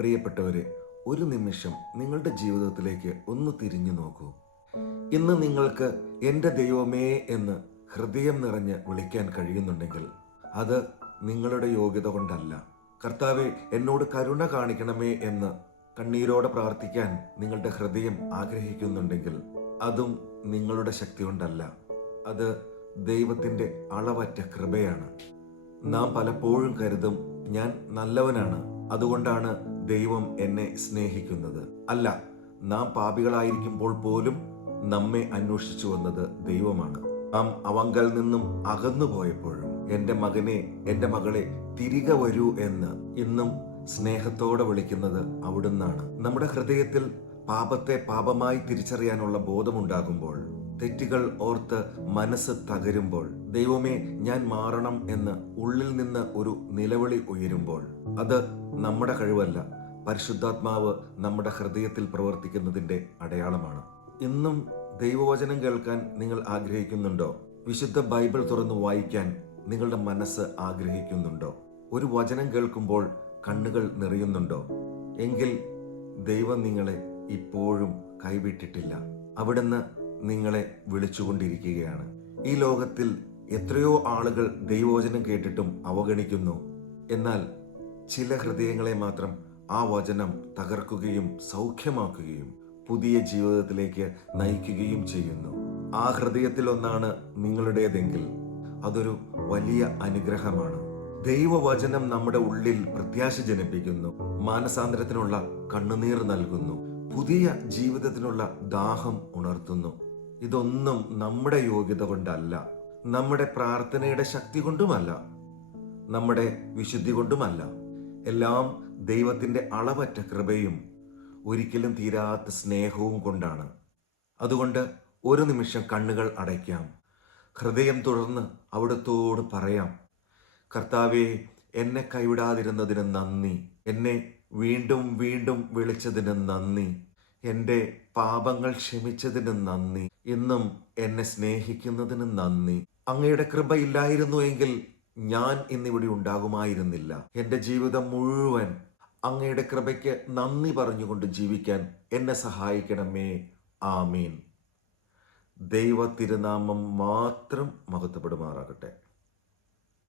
പ്രിയപ്പെട്ടവരെ, ഒരു നിമിഷം നിങ്ങളുടെ ജീവിതത്തിലേക്ക് ഒന്ന് തിരിഞ്ഞു നോക്കൂ. ഇന്ന് നിങ്ങൾക്ക് എൻ്റെ ദൈവമേ എന്ന് ഹൃദയം നിറഞ്ഞ് വിളിക്കാൻ കഴിയുന്നുണ്ടെങ്കിൽ അത് നിങ്ങളുടെ യോഗ്യത കൊണ്ടല്ല. കർത്താവെ, എന്നോട് കരുണ കാണിക്കണമേ എന്ന് കണ്ണീരോടെ പ്രാർത്ഥിക്കാൻ നിങ്ങളുടെ ഹൃദയം ആഗ്രഹിക്കുന്നുണ്ടെങ്കിൽ അതും നിങ്ങളുടെ ശക്തി കൊണ്ടല്ല. അത് ദൈവത്തിൻ്റെ അളവറ്റ കൃപയാണ്. നാം പലപ്പോഴും കരുതും, ഞാൻ നല്ലവനാണ്, അതുകൊണ്ടാണ് ദൈവം എന്നെ സ്നേഹിക്കുന്നത്. അല്ല, നാം പാപികളായിരിക്കുമ്പോൾ പോലും നമ്മെ അന്വേഷിച്ചു വന്നത് ദൈവമാണ്. നാം അവങ്കൽ നിന്നും അകന്നു പോയപ്പോഴും എൻ്റെ മകനെ, എൻ്റെ മകളെ, തിരികെ വരൂ എന്ന് ഇന്നും സ്നേഹത്തോടെ വിളിക്കുന്നത് അവിടുന്നാണ്. നമ്മുടെ ഹൃദയത്തിൽ പാപത്തെ പാപമായി തിരിച്ചറിയാനുള്ള ബോധമുണ്ടാകുമ്പോൾ, തെറ്റുകൾ ഓർത്ത് മനസ്സ് തകരുമ്പോൾ, ദൈവമേ ഞാൻ മാറണം എന്ന് ഉള്ളിൽ നിന്ന് ഒരു നിലവിളി ഉയരുമ്പോൾ, അത് നമ്മുടെ കഴിവല്ല, പരിശുദ്ധാത്മാവ് നമ്മുടെ ഹൃദയത്തിൽ പ്രവർത്തിക്കുന്നതിൻ്റെ അടയാളമാണ്. ഇന്നും ദൈവവചനം കേൾക്കാൻ നിങ്ങൾ ആഗ്രഹിക്കുന്നുണ്ടോ? വിശുദ്ധ ബൈബിൾ തുറന്ന് വായിക്കാൻ നിങ്ങളുടെ മനസ്സ് ആഗ്രഹിക്കുന്നുണ്ടോ? ഒരു വചനം കേൾക്കുമ്പോൾ കണ്ണുകൾ നിറയുന്നുണ്ടോ? എങ്കിൽ ദൈവം നിങ്ങളെ ഇപ്പോഴും കൈവിട്ടിട്ടില്ല. അവിടുന്ന് നിങ്ങളെ വിളിച്ചുകൊണ്ടിരിക്കുകയാണ്. ഈ ലോകത്തിൽ എത്രയോ ആളുകൾ ദൈവവചനം കേട്ടിട്ടും അവഗണിക്കുന്നു. എന്നാൽ ചില ഹൃദയങ്ങളെ മാത്രം ആ വചനം തകർക്കുകയും സൗഖ്യമാക്കുകയും പുതിയ ജീവിതത്തിലേക്ക് നയിക്കുകയും ചെയ്യുന്നു. ആ ഹൃദയത്തിൽ ഒന്നാണ് നിങ്ങളുടേതെങ്കിൽ അതൊരു വലിയ അനുഗ്രഹമാണ്. ദൈവവചനം നമ്മുടെ ഉള്ളിൽ പ്രത്യാശ ജനിപ്പിക്കുന്നു, മാനസാന്തരത്തിനുള്ള കണ്ണുനീർ നൽകുന്നു, പുതിയ ജീവിതത്തിനുള്ള ദാഹം ഉണർത്തുന്നു. ഇതൊന്നും നമ്മുടെ യോഗ്യത കൊണ്ടല്ല, നമ്മുടെ പ്രാർത്ഥനയുടെ ശക്തി കൊണ്ടുമല്ല, നമ്മുടെ വിശുദ്ധി കൊണ്ടുമല്ല. എല്ലാം ദൈവത്തിൻ്റെ അളവറ്റ കൃപയും ഒരിക്കലും തീരാത്ത സ്നേഹവും കൊണ്ടാണ്. അതുകൊണ്ട് ഒരു നിമിഷം കണ്ണുകൾ അടയ്ക്കാം, ഹൃദയം തുറന്ന് അവിടുത്തോട് പറയാം, കർത്താവേ, എന്നെ കൈവിടാതിരുന്നതിന് നന്ദി, എന്നെ വീണ്ടും വീണ്ടും വിളിച്ചതിന് നന്ദി, എൻ്റെ പാപങ്ങൾ ക്ഷമിച്ചതിന് നന്ദി, ഇന്നും എന്നെ സ്നേഹിക്കുന്നതിന് നന്ദി. അങ്ങയുടെ കൃപ ഇല്ലായിരുന്നു എങ്കിൽ ഞാൻ ഇന്നിവിടെ ഉണ്ടാകുമായിരുന്നില്ല. എൻ്റെ ജീവിതം മുഴുവൻ അങ്ങയുടെ കൃപയ്ക്ക് നന്ദി പറഞ്ഞുകൊണ്ട് ജീവിക്കാൻ എന്നെ സഹായിക്കണമേ. ആമീൻ. ദൈവ തിരുനാമം മാത്രം മഹത്വപ്പെടുമാറാകട്ടെ.